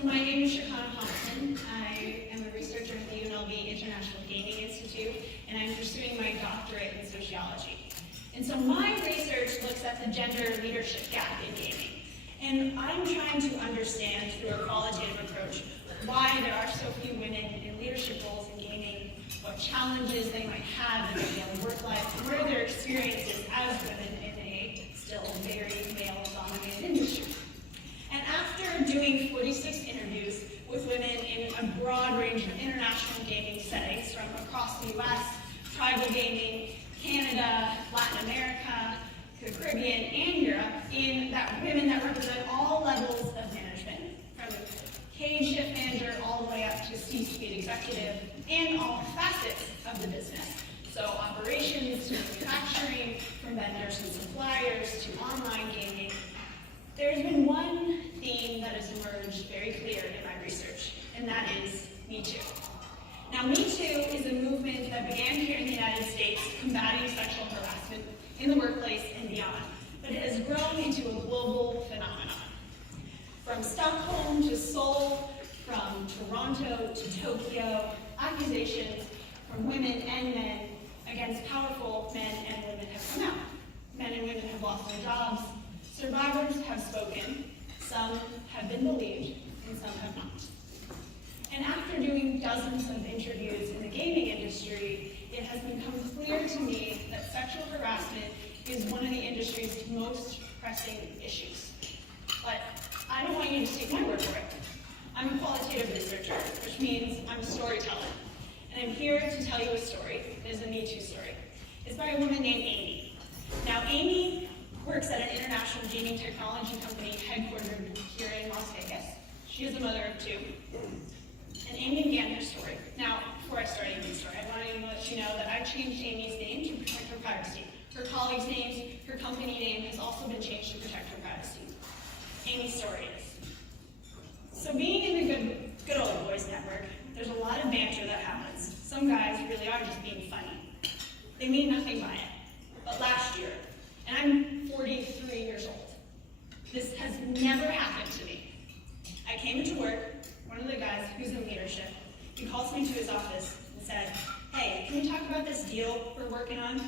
So my name is Shakana Thompson. I am a researcher at the UNLV International Gaming Institute, and I'm pursuing my doctorate in sociology. And so my research looks at the gender leadership gap in gaming. And I'm trying to understand through a qualitative approach why there are so few women in leadership roles in gaming, what challenges they might have in their daily work life, and what are their experiences as women in a still very male-dominated industry. And after doing 46 interviews with women in a broad range of international gaming settings from across the US, tribal gaming, Canada, Latin America, the Caribbean, and Europe, in that women that represent all levels of management, from cage shift manager all the way up to C-suite executive, and all facets of the business. So operations to manufacturing, from vendors and suppliers to online gaming. There's been one theme that has emerged very clear in my research, and that is metoo. Now, metoo is a movement that began here in the United States combating sexual harassment in the workplace and beyond, but it has grown into a global phenomenon. From Stockholm to Seoul, from Toronto to Tokyo, accusations from women and men against powerful men and women have come out. Men and women have lost their jobs. Survivors have spoken. Some have been believed, and some have not. And after doing dozens of interviews in the gaming industry, it has become clear to me that sexual harassment is one of the industry's most pressing issues. But I don't want you to take my word for it. I'm a qualitative researcher, which means I'm a storyteller. And I'm here to tell you a story. It is a Me Too story. It's by a woman named Amy. Now, Amy works at an international gaming technology company headquartered here in Las Vegas. She is a mother of two. And Amy began her story. Now, before I start Amy's story, I want to let you know that I changed Amy's name to protect her privacy. Her colleagues' names, her company name has also been changed to protect her privacy. Amy's story is, so being in the good old boys network, there's a lot of banter that happens. Some guys really are just being funny. They mean nothing by it. But last year, and I'm 43 years old, this has never happened to me. I came into work, one of the guys who's in leadership, he calls me to his office and said, hey, can we talk about this deal we're working on?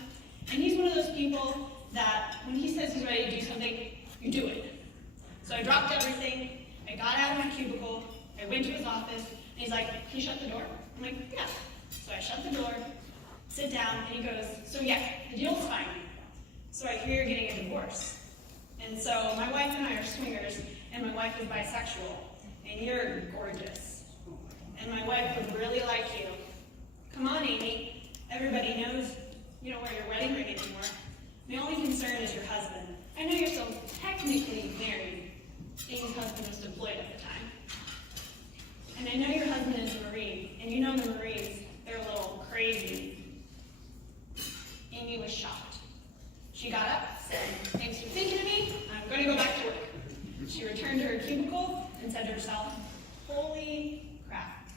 And he's one of those people that when he says he's ready to do something, you do it. So I dropped everything, I got out of my cubicle, I went to his office, and he's like, can you shut the door? I'm like, yeah. So I shut the door, sit down, and he goes, so yeah, the deal's fine. So I hear you're getting a divorce. And so my wife and I are swingers, and my wife is bisexual, and you're gorgeous. And my wife would really like you. Come on, Amy. Everybody knows you don't wear your wedding ring anymore. My only concern is your husband. I know you're still technically married. Amy's husband was deployed at the time. And I know your husband is a Marine, and you know the Marines, they're a little crazy. Amy was shocked. She got up, said, thanks for thinking of me, I'm going to go back to work. She returned to her cubicle and said to herself, holy crap,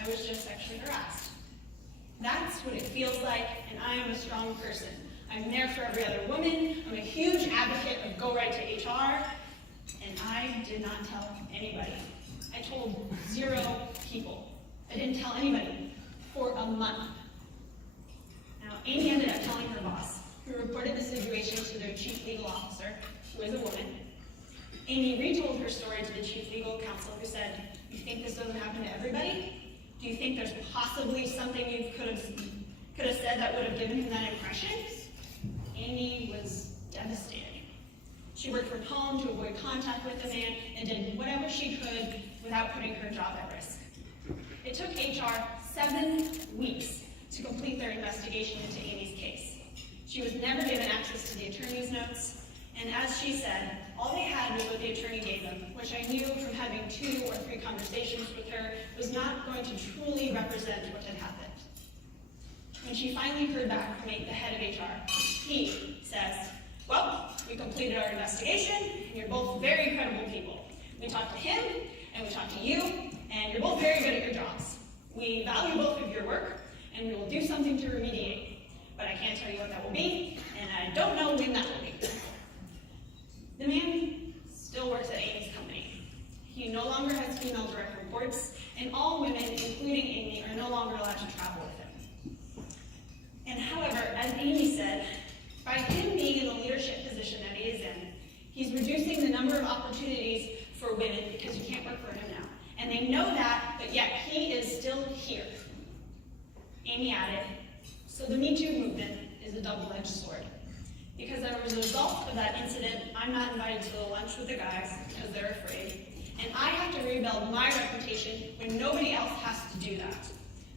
I was just sexually harassed. That's what it feels like, and I am a strong person. I'm there for every other woman. I'm a huge advocate of go right to HR, and I did not tell anybody. I told 0 people. I didn't tell anybody for a month. Now, Amy ended up telling her boss, who reported the situation to their chief legal officer, who is a woman. Amy retold her story to the chief legal counsel, who said, you think this doesn't happen to everybody? Do you think there's possibly something you could have said that would have given him that impression? Amy was devastated. She worked from home to avoid contact with the man and did whatever she could without putting her job at risk. It took HR 7 weeks to complete their investigation into Amy's case. She was never given access to the attorney's notes, and as she said, all they had was what the attorney gave them, which I knew from having 2 or 3 conversations with her was not going to truly represent what had happened. When she finally heard back from the head of HR, he says, well, we completed our investigation, and you're both very credible people. We talked to him, and we talked to you, and you're both very good at your jobs. We value both of your work, and we will do something to remediate. But I can't tell you what that will be, and I don't know when that will be. The man still works at Amy's company. He no longer reducing the number of opportunities for women because you can't work for him now. And they know that, but yet he is still here. Amy added, so the Me Too movement is a double-edged sword. Because as a result of that incident, I'm not invited to the lunch with the guys because they're afraid. And I have to rebuild my reputation when nobody else has to do that.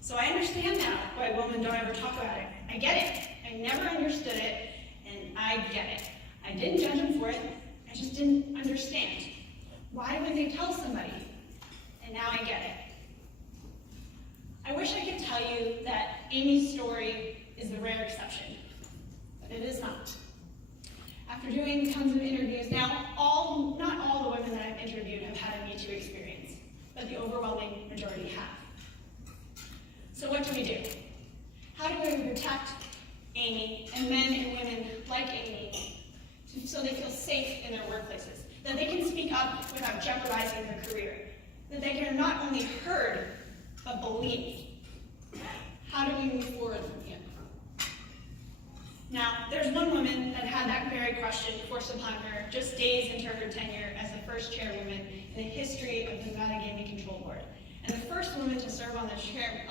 So I understand now why women don't ever talk about it. I get it. I never understood it, and I get it. I didn't judge them for it. I just didn't understand. Why would they tell somebody? And now I get it. I wish I could tell you that Amy's story is the rare exception, but it is not. After doing tons of interviews, now not all the women that I've interviewed have had a Me Too experience, but the overwhelming majority have. So what do we do? How do we protect Amy and men and women like Amy so they feel safe in their workplaces, that they can speak up without jeopardizing their career, that they are not only heard, but believed? How do we move forward from here? Now, there's one woman that had that very question forced upon her just days into her tenure as the first chairwoman in the history of the Nevada Gaming Control Board, and the first woman to serve on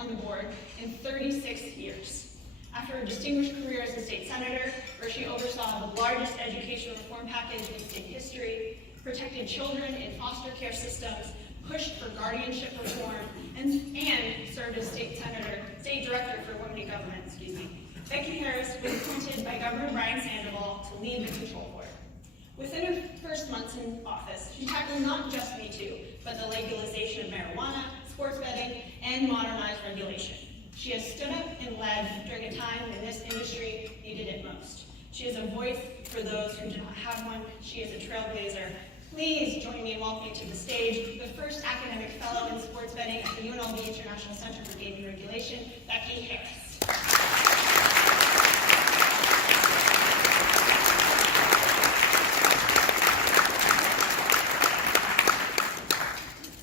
the board in 36 years. After a distinguished career as a state senator, where she oversaw the largest education reform package in state history, protected children in foster care systems, pushed for guardianship reform, and served as state director for women in government, Becky Harris was appointed by Governor Brian Sandoval to lead the control board. Within her first months in office, she tackled not just Me Too, but the legalization of marijuana, sports betting, and modernized regulation. She has stood up and led during a time when this industry needed it most. She is a voice for those who do not have one. She is a trailblazer. Please join me in welcoming to the stage the first academic fellow in sports betting at the UNLV International Center for Gaming Regulation, Becky Harris.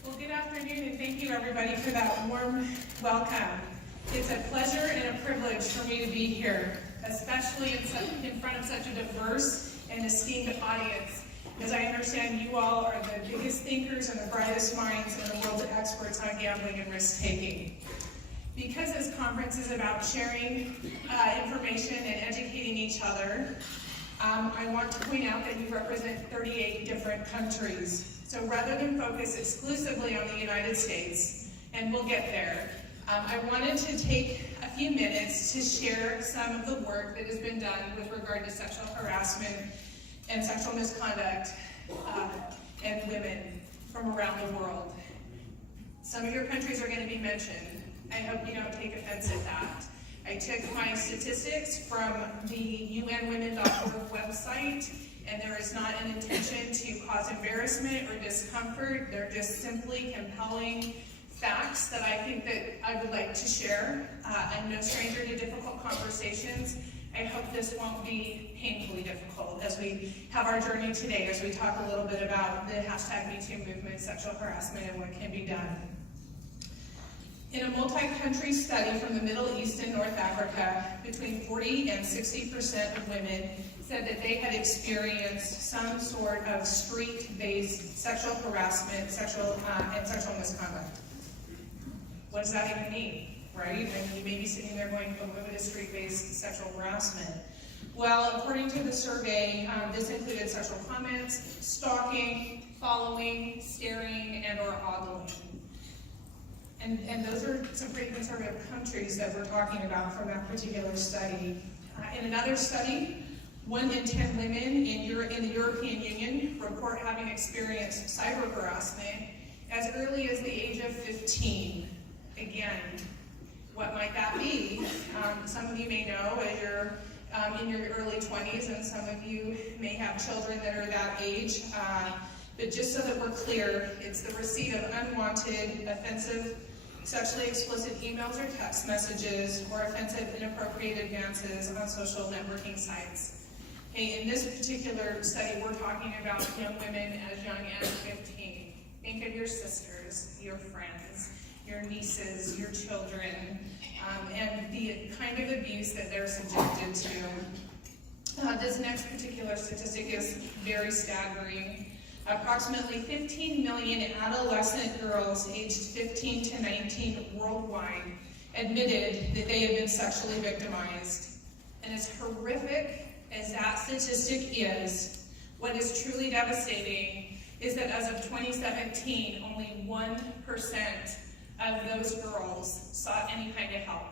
Well, good afternoon, and thank you everybody for that warm welcome. It's a pleasure and a privilege for me to be here, especially in front of such a diverse and esteemed audience, as I understand you all are the biggest thinkers and the brightest minds in the world of experts on gambling and risk-taking. Because this conference is about sharing information and educating each other, I want to point out that we represent 38 different countries. So rather than focus exclusively on the United States, and we'll get there, I wanted to take a few minutes to share some of the work that has been done with regard to sexual harassment and sexual misconduct and women from around the world. Some of your countries are going to be mentioned. I hope you don't take offense at that. I took my statistics from the unwomen.org website, and there is not an intention to cause embarrassment or discomfort. They're just simply compelling facts that I think that I would like to share. I'm no stranger to difficult conversations. I hope this won't be painfully difficult as we have our journey today, as we talk a little bit about the #MeToo movement, sexual harassment, and what can be done. In a multi-country study from the Middle East and North Africa, between 40 and 60% of women said that they had experienced some sort of street-based sexual harassment, and sexual misconduct. What does that even mean, right? I mean, you may be sitting there going, oh, what is street-based sexual harassment? Well, according to the survey, this included sexual comments, stalking, following, staring, and or ogling. And those are some pretty conservative countries that we're talking about from that particular study. In another study, 1 in 10 women in the European Union report having experienced cyber harassment as early as the age of 15. Again, what might that be? Some of you may know as you're in your early 20s, and some of you may have children that are that age. But just so that we're clear, it's the receipt of unwanted, offensive, sexually explicit emails or text messages, or offensive, inappropriate advances on social networking sites. Okay, in this particular study, we're talking about young women as young as 15. Think of your sisters, your friends, your nieces, your children, and the kind of abuse that they're subjected to. This next particular statistic is very staggering. approximately 15 million adolescent girls aged 15 to 19 worldwide admitted that they have been sexually victimized. And as horrific as that statistic is, what is truly devastating is that as of 2017, only 1% of those girls sought any kind of help.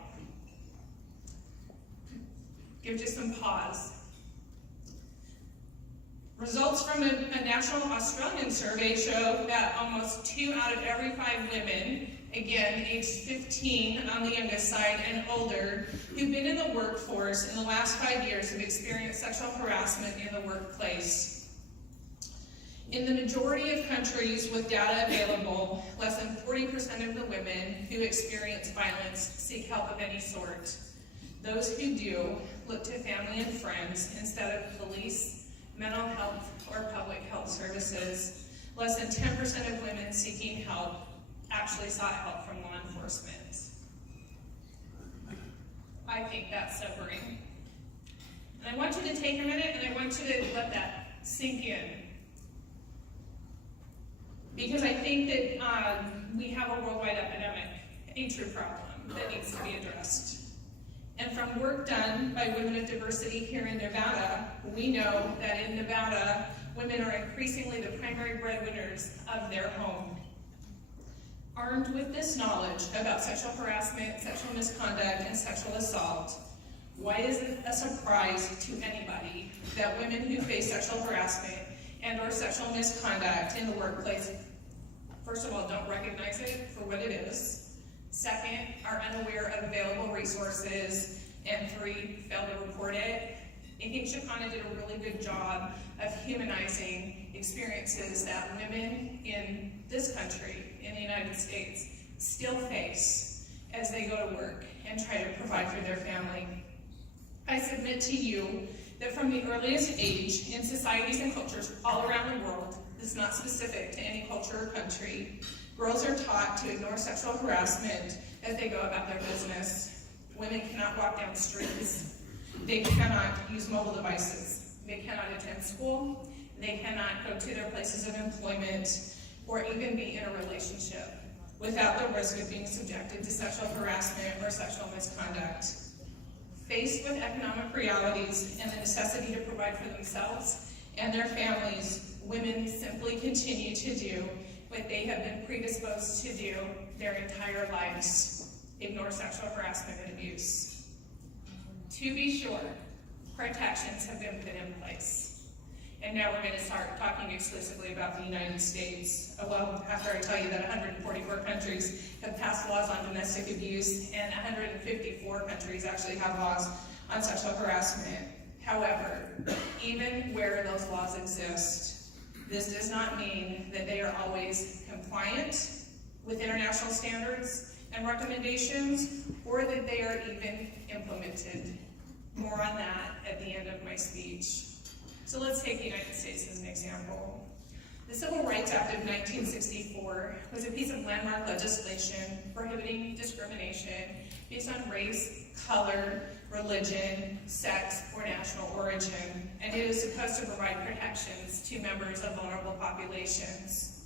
Give just some pause. Results from a national Australian survey show that almost 2 out of every 5 women, again, aged 15 on the youngest side and older, who've been in the workforce in the last 5 years have experienced sexual harassment in the workplace. In the majority of countries with data available, less than 40% of the women who experience violence seek help of any sort. Those who do look to family and friends instead of police, mental health, or public health services. Less than 10% of women seeking help actually sought help from law enforcement. I think that's sobering. And I want you to take a minute and I want you to let that sink in. Because I think that we have a worldwide epidemic, a true problem that needs to be addressed. And from work done by women of diversity here in Nevada, we know that in Nevada, women are increasingly the primary breadwinners of their home. Armed with this knowledge about sexual harassment, sexual misconduct, and sexual assault, why is it a surprise to anybody that women who face sexual harassment and/or sexual misconduct in the workplace, first of all, don't recognize it for what it is, second, are unaware of available resources, and 3, fail to report it? I think Shakana did a really good job of humanizing experiences that women in this country, in the United States, still face as they go to work and try to provide for their family. I submit to you that from the earliest age, in societies and cultures all around the world, this is not specific to any culture or country, girls are taught to ignore sexual harassment as they go about their business. Women cannot walk down streets. They cannot use mobile devices. They cannot attend school. They cannot go to their places of employment or even be in a relationship without the risk of being subjected to sexual harassment or sexual misconduct. Faced with economic realities and the necessity to provide for themselves and their families, women simply continue to do what they have been predisposed to do their entire lives: ignore sexual harassment and abuse. To be sure, protections have been put in place. And now we're going to start talking exclusively about the United States. Well, after I tell you that 144 countries have passed laws on domestic abuse and 154 countries actually have laws on sexual harassment. However, even where those laws exist, this does not mean that they are always compliant with international standards and recommendations, or that they are even implemented. More on that at the end of my speech. So let's take the United States as an example. The Civil Rights Act of 1964 was a piece of landmark legislation prohibiting discrimination based on race, color, religion, sex, or national origin, and it is supposed to provide protections to members of vulnerable populations.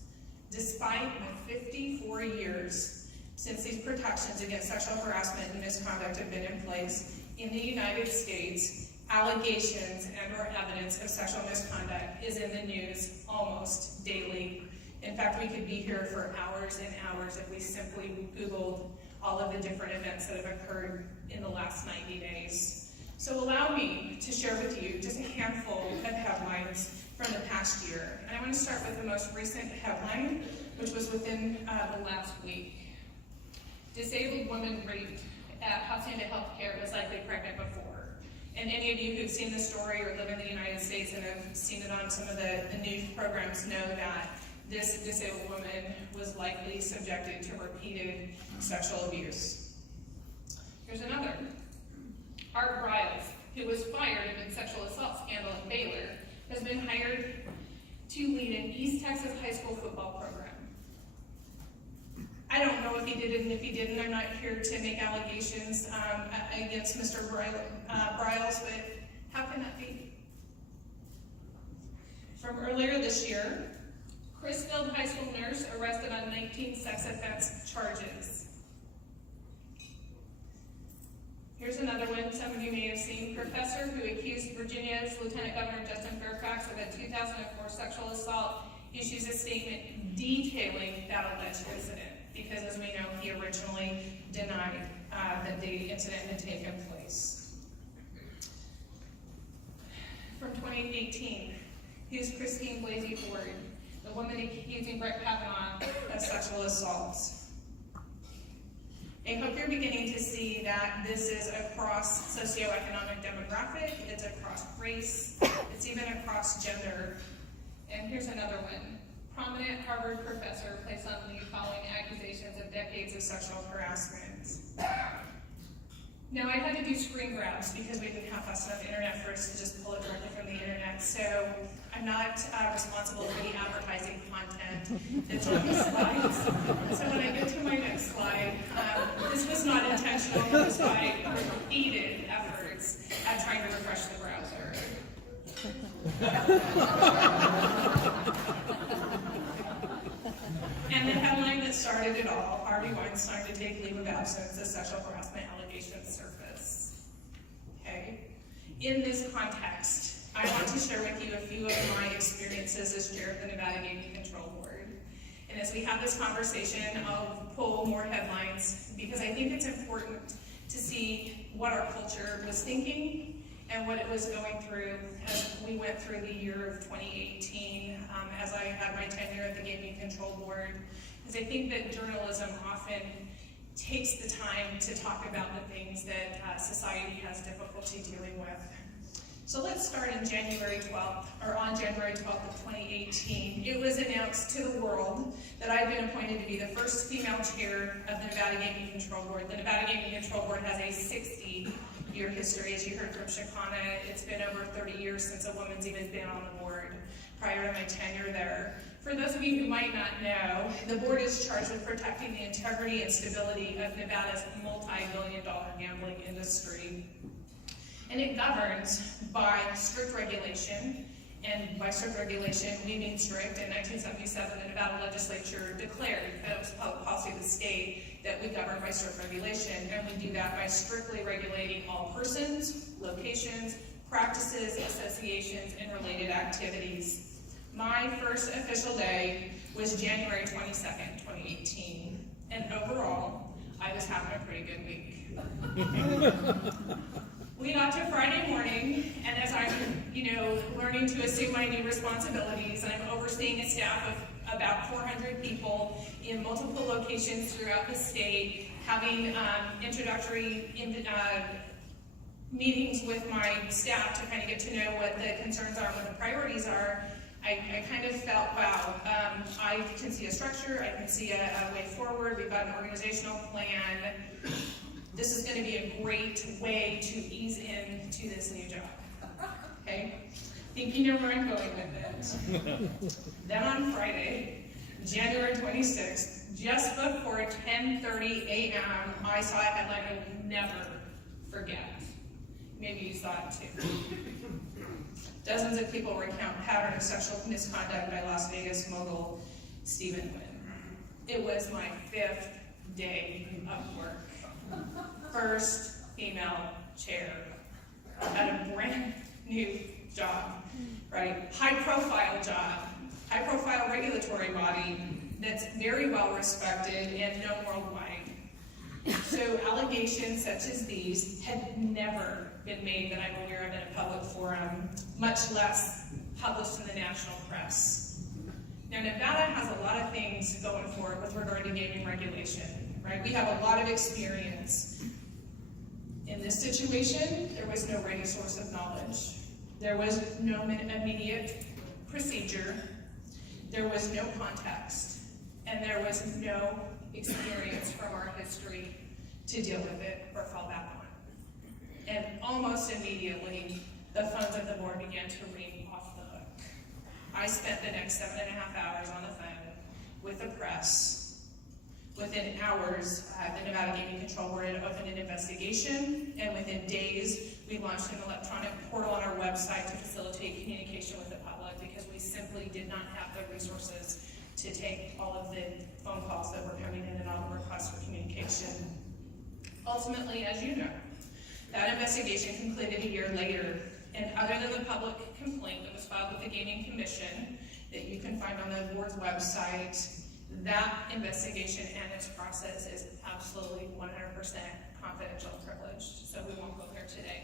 Despite the 54 years since these protections against sexual harassment and misconduct have been in place, in the United States, allegations and/or evidence of sexual misconduct is in the news almost daily. In fact, we could be here for hours and hours if we simply Googled all of the different events that have occurred in the last 90 days. So allow me to share with you just a handful of headlines from the past year. And I want to start with the most recent headline, which was within the last week. Disabled woman raped at Hacienda Healthcare was likely pregnant before. And any of you who've seen the story or live in the United States and have seen it on some of the news programs know that this disabled woman was likely subjected to repeated sexual abuse. Here's another. Art Briles, who was fired amid sexual assault scandal at Baylor, has been hired to lead an East Texas high school football program. I don't know if he did it, and if he didn't, I'm not here to make allegations against Mr. Briles, but how can that be? From earlier this year, Chrisfield High School nurse arrested on 19 sex offense charges. Here's another one some of you may have seen. Professor who accused Virginia's Lieutenant Governor Justin Fairfax of a 2004 sexual assault issues a statement detailing that alleged incident, because as we know, he originally denied that the incident had taken place. From 2018, here's Christine Blasey Ford, the woman accusing Brett Kavanaugh of sexual assaults. I hope you're beginning to see that this is across socioeconomic demographic, it's across race, it's even across gender. And here's another one. Prominent Harvard professor placed on leave following accusations of decades of sexual harassment. Now, I had to do screen grabs because we didn't have fast enough internet for us to just pull it directly from the internet. So I'm not responsible for the advertising content that's on the slides. So when I get to my next slide, this was not intentional. Despite repeated efforts at trying to refresh the browser. And the headline that started it all, Harvey Weinstein to take leave of absence as sexual harassment allegations surface. Okay? In this context, I want to share with you a few of my experiences as chair of the Nevada Gaming Control Board. And as we have this conversation, I'll pull more headlines because I think it's important to see what our culture was thinking and what it was going through as we went through the year of 2018, as I had my tenure at the Gaming Control Board. Because I think that journalism often takes the time to talk about the things that society has difficulty dealing with. So let's start in January 12th, or on January 12th of 2018. It was announced to the world that I've been appointed to be the first female chair of the Nevada Gaming Control Board. The Nevada Gaming Control Board has a 60-year history, as you heard from Shakana. It's been over 30 years since a woman's even been on the board prior to my tenure there. For those of you who might not know, the board is charged with protecting the integrity and stability of Nevada's multi-billion-dollar gambling industry. And it governs by strict regulation, and by strict regulation, we mean strict. In 1977, the Nevada legislature declared that it was public policy of the state that we govern by strict regulation, and we do that by strictly regulating all persons, locations, practices, associations, and related activities. My first official day was January 22nd, 2018, and overall, I was having a pretty good week. We got to Friday morning, and as I'm, learning to assume my new responsibilities, and I'm overseeing a staff of about 400 people in multiple locations throughout the state, having introductory meetings with my staff to kind of get to know what the concerns are, what the priorities are. I kind of felt, wow, I can see a structure, I can see a way forward, we've got an organizational plan. This is going to be a great way to ease into this new job, okay? I think you know where I'm going with it. Then on Friday, January 26th, just before 10:30 a.m., I saw a headline I will never forget. Maybe you saw it too. Dozens of people recount pattern of sexual misconduct by Las Vegas mogul Steve Wynn. It was my 5th day of work. First female chair at a brand new job, right? High profile job, high profile regulatory body that's very well respected and known worldwide. So allegations such as these had never been made that I'm aware of in a public forum, much less published in the national press. Now, Nevada has a lot of things going for it with regard to gaming regulation, right? We have a lot of experience. In this situation, there was no ready source of knowledge. There was no immediate procedure. There was no context. And there was no experience from our history to deal with it or fall back on. And almost immediately, the phones of the board began to ring off the hook. I spent the next 7.5 hours on the phone with the press. Within hours, the Nevada Gaming Control Board had opened an investigation, and within days, we launched an electronic portal on our website to facilitate communication with the public because we simply did not have the resources to take all of the phone calls that were coming in and all the requests for communication. Ultimately, as you know, that investigation concluded a year later, and other than the public complaint that was filed with the Gaming Commission that you can find on the board's website, that investigation and its process is absolutely 100% confidential and privileged, so we won't go there today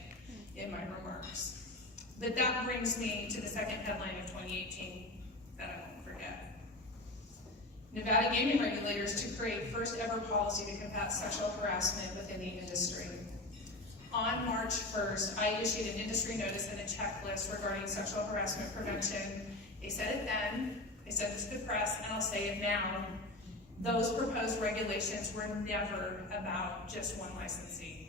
in my remarks. But that brings me to the second headline of 2018 that I won't forget. Nevada gaming regulators to create first ever policy to combat sexual harassment within the industry. On March 1st, I issued an industry notice and a checklist regarding sexual harassment prevention. I said it then, I said it to the press, and I'll say it now. Those proposed regulations were never about just one licensee.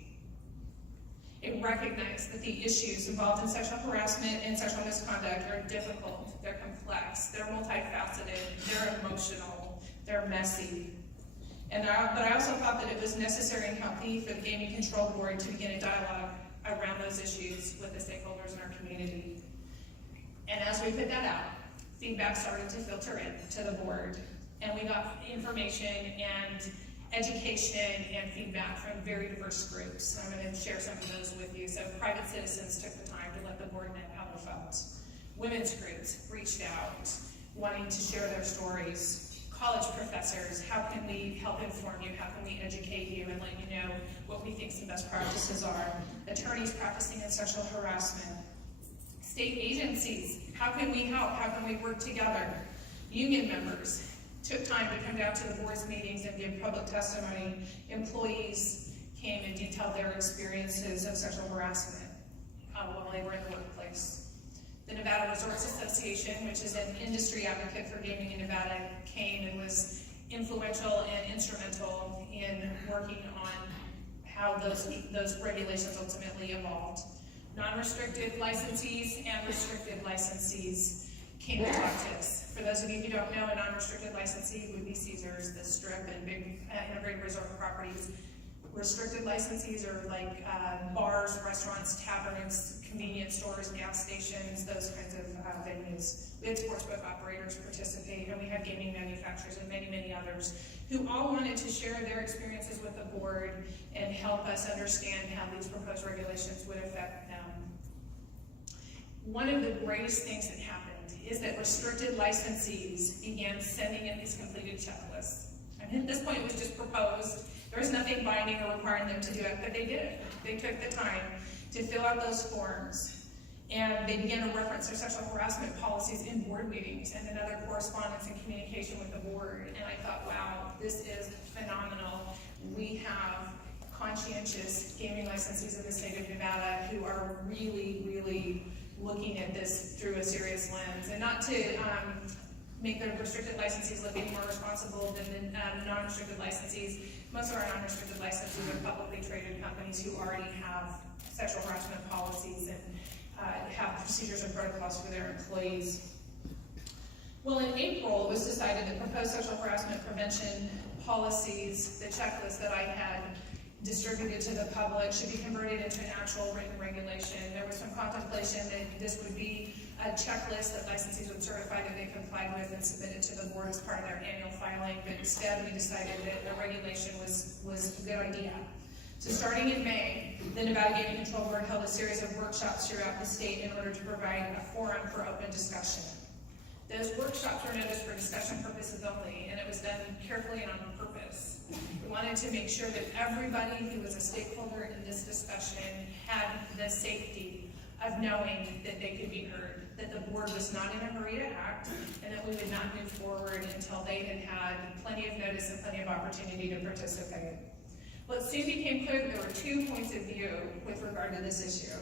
It recognized that the issues involved in sexual harassment and sexual misconduct are difficult, they're complex, they're multifaceted, they're emotional, they're messy. But I also thought that it was necessary and healthy for the Gaming Control Board to begin a dialogue around those issues with the stakeholders in our community. And as we put that out, feedback started to filter in to the board, and we got information and education and feedback from very diverse groups. I'm going to share some of those with you. So private citizens took the time to let the board know how they felt. Women's groups reached out, wanting to share their stories. College professors, how can we help inform you? How can we educate you and let you know what we think some best practices are? Attorneys practicing in sexual harassment. State agencies, how can we help? How can we work together? Union members took time to come down to the board's meetings and give public testimony. Employees came and detailed their experiences of sexual harassment while they were in the workplace. The Nevada Resorts Association, which is an industry advocate for gaming in Nevada, came and was influential and instrumental in working on how those regulations ultimately evolved. Non-restricted licensees and restricted licensees came to talk to us. For those of you who don't know, a non-restricted licensee would be Caesars, the Strip, and big integrated resort properties. Restricted licensees are like bars, restaurants, taverns, convenience stores, gas stations, those kinds of venues. We had sportsbook operators participate, and we had gaming manufacturers and many, many others who all wanted to share their experiences with the board and help us understand how these proposed regulations would affect them. One of the greatest things that happened is that restricted licensees began sending in these completed checklists. And at this point, it was just proposed. There was nothing binding or requiring them to do it, but they did it. They took the time to fill out those forms, and they began to reference their sexual harassment policies in board meetings and in other correspondence and communication with the board. And I thought, wow, this is phenomenal. We have conscientious gaming licensees in the state of Nevada who are really, really looking at this through a serious lens, and not to make the restricted licensees look any more responsible than the non-restricted licensees. Most of our non-restricted licensees are publicly traded companies who already have sexual harassment policies and have procedures and protocols for their employees. Well, in April, it was decided that proposed sexual harassment prevention policies, the checklist that I had distributed to the public, should be converted into an actual written regulation. There was some contemplation that this would be a checklist that licensees would certify that they complied with and submit it to the board as part of their annual filing, but instead we decided that a regulation was a good idea. So starting in May, the Nevada Gaming Control Board held a series of workshops throughout the state in order to provide a forum for open discussion. Those workshops were noticed for discussion purposes only, and it was done carefully and on purpose. We wanted to make sure that everybody who was a stakeholder in this discussion had the safety of knowing that they could be heard, that the board was not in a hurry to act, and that we would not move forward until they had had plenty of notice and plenty of opportunity to participate. Well, it soon became clear that there were 2 points of view with regard to this issue,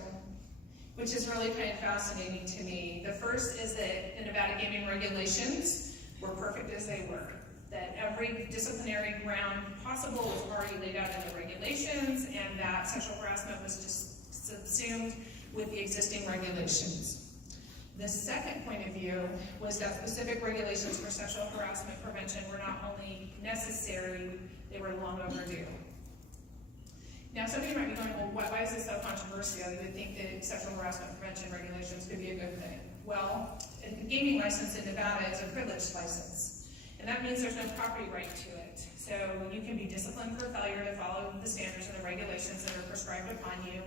which is really kind of fascinating to me. The first is that the Nevada gaming regulations were perfect as they were, that every disciplinary ground possible was already laid out in the regulations, and that sexual harassment was just subsumed with the existing regulations. The second point of view was that specific regulations for sexual harassment prevention were not only necessary, they were long overdue. Now, some of you might be going, well, why is this so controversial? You would think that sexual harassment prevention regulations could be a good thing. Well, a gaming license in Nevada is a privileged license. And that means there's no property right to it. So you can be disciplined for failure to follow the standards and the regulations that are prescribed upon you.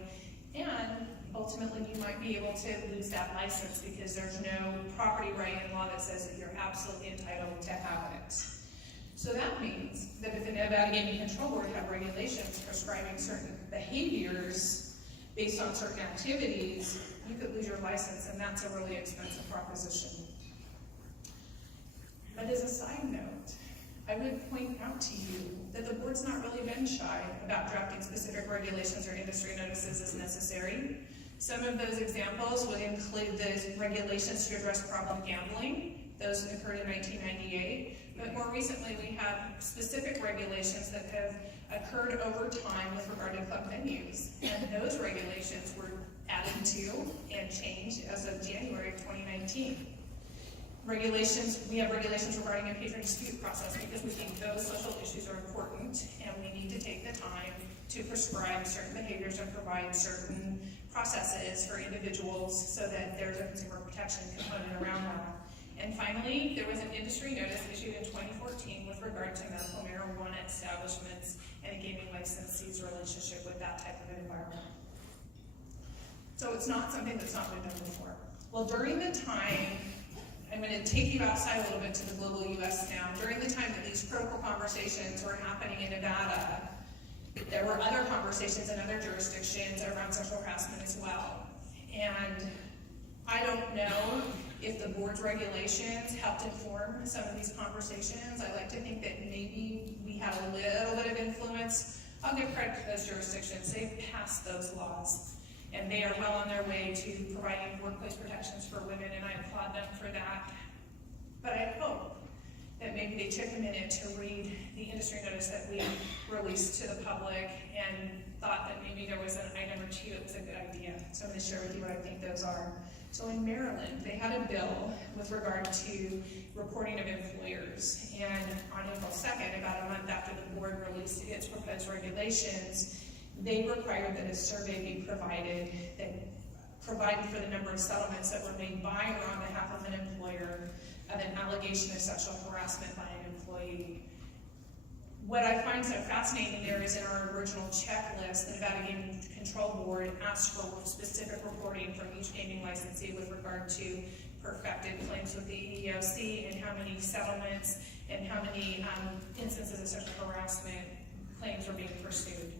And ultimately, you might be able to lose that license because there's no property right in law that says that you're absolutely entitled to have it. So that means that if the Nevada Gaming Control Board have regulations prescribing certain behaviors based on certain activities, you could lose your license, and that's a really expensive proposition. But as a side note, I would point out to you that the board's not really been shy about drafting specific regulations or industry notices as necessary. Some of those examples would include the regulations to address problem gambling. Those occurred in 1998. But more recently, we have specific regulations that have occurred over time with regard to club venues. And those regulations were added to and changed as of January of 2019. We have regulations regarding a patron dispute process because we think those social issues are important and we need to take the time to prescribe certain behaviors and provide certain processes for individuals so that there's a consumer protection component around that. And finally, there was an industry notice issued in 2014 with regard to medical marijuana establishments and a gaming licensee's relationship with that type of an environment. So it's not something that's not been done before. Well, during the time, I'm going to take you outside a little bit to the global US now. During the time that these critical conversations were happening in Nevada, there were other conversations in other jurisdictions around sexual harassment as well. And I don't know if the board's regulations helped inform some of these conversations. I like to think that maybe we had a little bit of influence. I'll give credit to those jurisdictions. They've passed those laws. And they are well on their way to providing workplace protections for women, and I applaud them for that. But I hope that maybe they took a minute to read the industry notice that we released to the public and thought that maybe there was an item or two that was a good idea. So I'm going to share with you what I think those are. So in Maryland, they had a bill with regard to reporting of employers. And on April 2nd, about a month after the board released its proposed regulations, they required that a survey be provided that provided for the number of settlements that were made by or on behalf of an employer of an allegation of sexual harassment by an employee. What I find so fascinating there is in our original checklist, the Nevada Gaming Control Board asked for specific reporting from each gaming licensee with regard to perfected claims with the EEOC and how many settlements and how many instances of sexual harassment claims were being pursued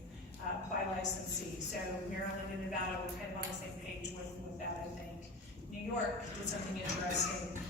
by licensees. So Maryland and Nevada were kind of on the same page with that, I think. New York did something interesting.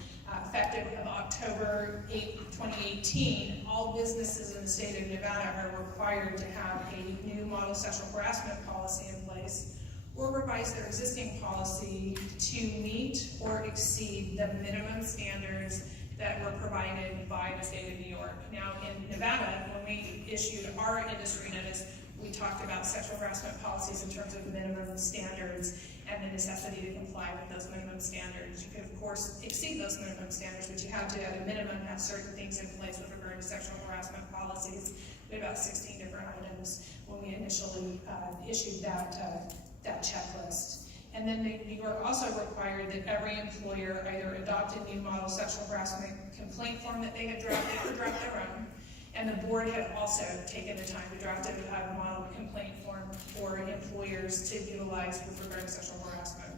Effective of October 8, 2018, all businesses in the state of Nevada are required to have a new model sexual harassment policy in place or revise their existing policy to meet or exceed the minimum standards that were provided by the state of New York. Now, in Nevada, when we issued our industry notice, we talked about sexual harassment policies in terms of minimum standards and the necessity to comply with those minimum standards. You could, of course, exceed those minimum standards, but you have to, at a minimum, have certain things in place with regard to sexual harassment policies. We had about 16 different items when we initially issued that checklist. And then New York also required that every employer either adopt a new model sexual harassment complaint form that they had drafted or draft their own. And the board had also taken the time to draft a model complaint form for employers to utilize with regard to sexual harassment.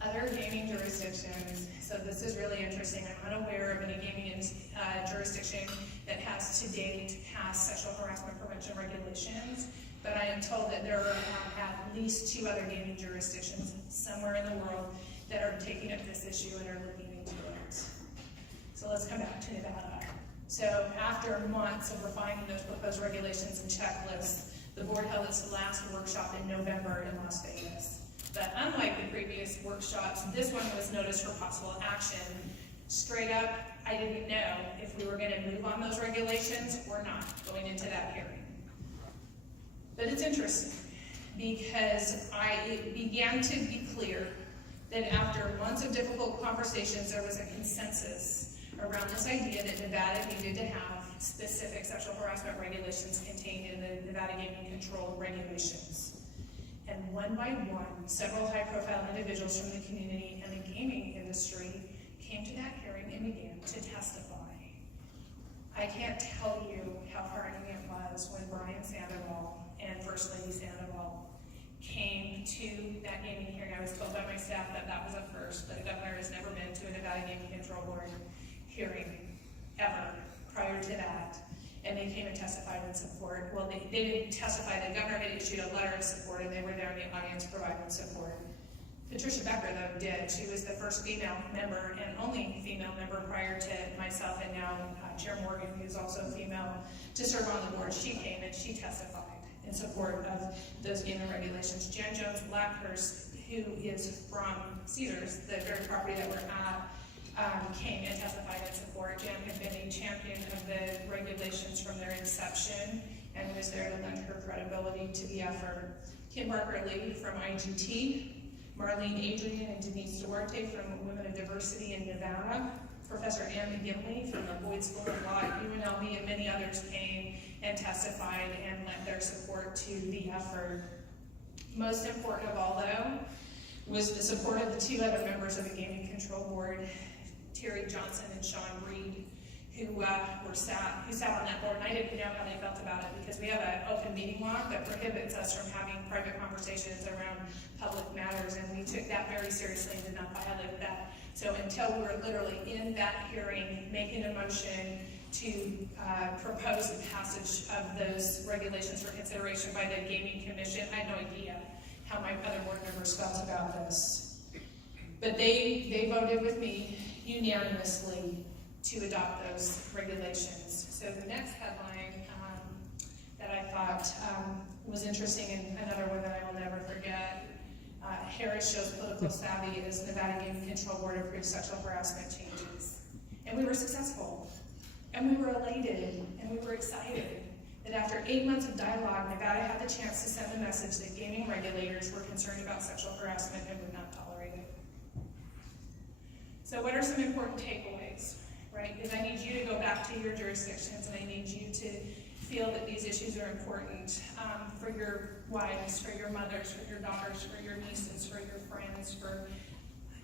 Other gaming jurisdictions, so this is really interesting. I'm unaware of any gaming jurisdiction that has to date passed sexual harassment prevention regulations, but I am told that there are at least 2 other gaming jurisdictions somewhere in the world that are taking up this issue and are looking into it. So let's come back to Nevada. So after months of refining those proposed regulations and checklists, the board held its last workshop in November in Las Vegas. But unlike the previous workshops, this one was noticed for possible action. Straight up, I didn't know if we were going to move on those regulations or not going into that hearing. But it's interesting because it began to be clear that after months of difficult conversations, there was a consensus around this idea that Nevada needed to have specific sexual harassment regulations contained in the Nevada Gaming Control regulations. And one by one, several high-profile individuals from the community and the gaming industry came to that hearing and began to testify. First Lady Sandoval came to that gaming hearing. I was told by my staff that that was a first, that a governor has never been to a Nevada Gaming Control Board hearing ever prior to that. And they came and testified in support. Well, they didn't testify. The governor had issued a letter of support, and they were there in the audience providing support. Patricia Becker, though, did. She was the first female member and only female member prior to myself, and now Chair Morgan, who's also female, to serve on the board. She came and she testified in support of those gaming regulations. Jan Jones Blackhurst, who is from Caesars, the very property that we're at, came and testified in support. Jan had been a champion of the regulations from their inception and was there to lend her credibility to the effort. Kim Barker-Lee from IGT, Marlene Adrian and Denise Duarte from Women of Diversity in Nevada, Professor Ann McGinley from the Boyd School of Law at UNLV, and many others came and testified and lent their support to the effort. Most important of all, though, was the support of the two other members of the Gaming Control Board, Terry Johnson and Sean Reed, who sat on that board. And I didn't know how they felt about it because we have an open meeting law that prohibits us from having private conversations around public matters, and we took that very seriously and did not violate that. So until we were literally in that hearing making a motion to propose the passage of those regulations for consideration by the Gaming Commission, I had no idea how my other board members felt about this. But they voted with me unanimously to adopt those regulations. So the next headline that I thought was interesting, and another one that I will never forget, Harris shows political savvy as Nevada Gaming Control Board approved sexual harassment changes. And we were successful, and we were elated, and we were excited that after 8 months of dialogue, Nevada had the chance to send a message that gaming regulators were concerned about sexual harassment and would not tolerate it. So what are some important takeaways, right? Because I need you to go back to your jurisdictions, and I need you to feel that these issues are important for your wives, for your mothers, for your daughters, for your nieces, for your friends, for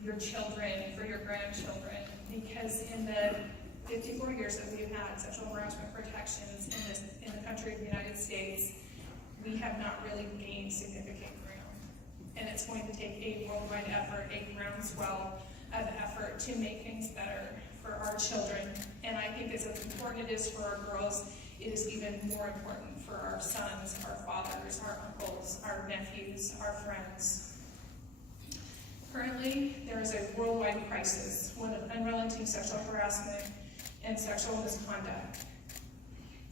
your children, for your grandchildren. Because in the 54 years that we've had sexual harassment protections in the country of the United States, we have not really gained significant ground. And it's going to take a worldwide effort, a groundswell of effort to make things better for our children. And I think as important it is for our girls, it is even more important for our sons, our fathers, our uncles, our nephews, our friends. Currently, there is a worldwide crisis, one of unrelenting sexual harassment and sexual misconduct.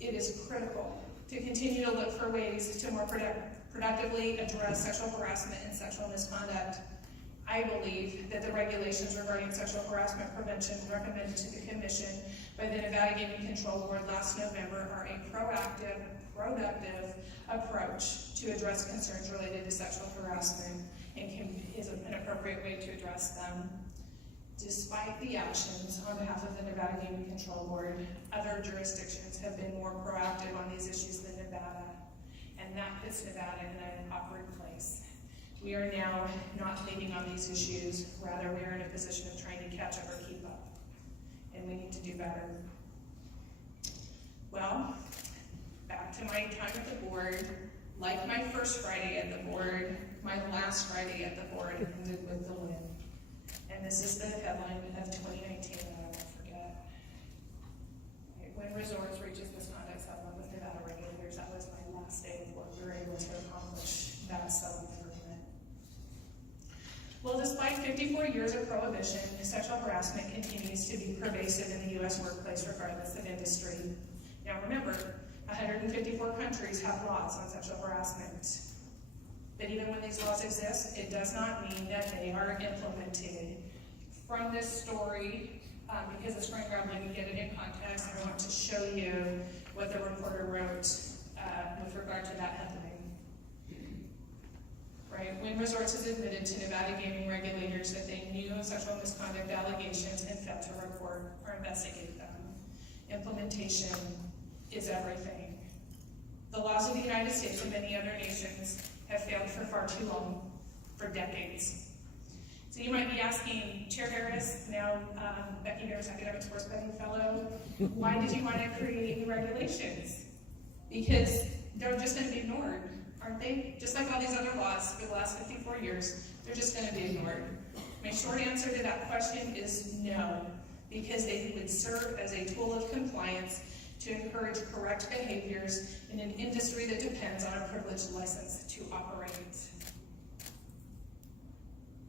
It is critical to continue to look for ways to more productively address sexual harassment and sexual misconduct. I believe that the regulations regarding sexual harassment prevention recommended to the Commission by the Nevada Gaming Control Board last November are a proactive, productive approach to address concerns related to sexual harassment and is an appropriate way to address them. Despite the actions on behalf of the Nevada Gaming Control Board, other jurisdictions have been more proactive on these issues than Nevada, and that puts Nevada in an awkward place. We are now not leading on these issues, rather we are in a position of trying to catch up or keep up, and we need to do better. Well, back to my time at the board, like my first Friday at the board, my last Friday at the board ended with the win. And this is the headline of 2019 that I won't forget. When Resorts reaches misconduct settlement with Nevada regulators, that was my last day of work. We were able to accomplish that settlement agreement. Well, despite 54 years of prohibition, sexual harassment continues to be pervasive in the U.S. workplace regardless of industry. Now remember, 154 countries have laws on sexual harassment. But even when these laws exist, it does not mean that they are implemented. From this story, because it's going around, let me get it in context, I want to show you what the reporter wrote with regard to that headline. Right, Wynn Resorts has admitted to Nevada gaming regulators that they knew of sexual misconduct allegations and failed to report or investigate them. Implementation is everything. The laws of the United States and many other nations have failed for far too long, for decades. So you might be asking, Chair Harris, now Becky Harris, Academic Sports Betting Fellow, why did you want to create new regulations? Because they're just going to be ignored. aren't they? Just like all these other laws for the last 54 years, they're just gonna be ignored. My short answer to that question is no, because they would serve as a tool of compliance to encourage correct behaviors in an industry that depends on a privileged license to operate.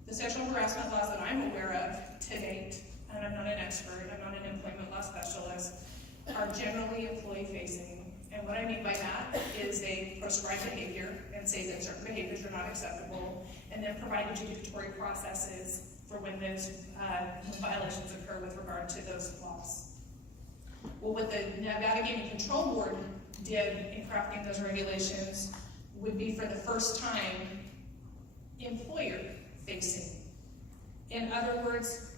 The sexual harassment laws that I'm aware of to date, and I'm not an expert, I'm not an employment law specialist, are generally employee-facing. And what I mean by that is they prescribe behavior and say that certain behaviors are not acceptable, and then provide adjudicatory processes for when those violations occur with regard to those laws. Well, what the Nevada Gaming Control Board did in crafting those regulations would be for the first time employer-facing. In other words,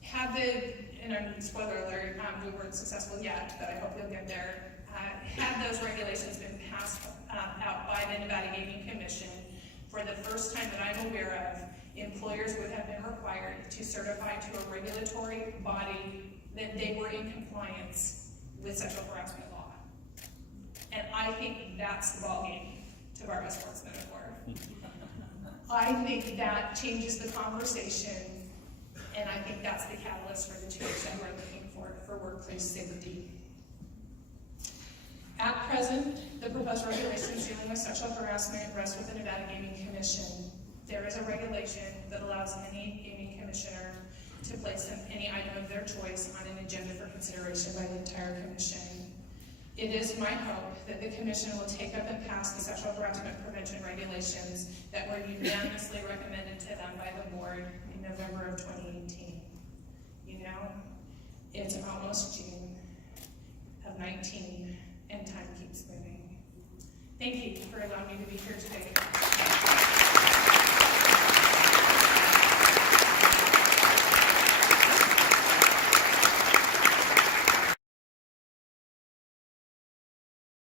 had the, and spoiler alert, we weren't successful yet, but I hope you'll get there. Had those regulations been passed out by the Nevada Gaming Commission, for the first time that I'm aware of, employers would have been required to certify to a regulatory body that they were in compliance with sexual harassment law. And I think that's the ballgame to bar a sports metaphor. I think that changes the conversation, and I think that's the catalyst for the change that we're looking for workplace safety. At present, the proposed regulations dealing with sexual harassment rest with the Nevada Gaming Commission. There is a regulation that allows any gaming commissioner to place any item of their choice on an agenda for consideration by the entire commission. It is my hope that the commission will take up and pass the sexual harassment prevention regulations that were unanimously recommended to them by the board in November of 2018. You know, it's almost June of 19, and time keeps moving. Thank you for allowing me to be here today.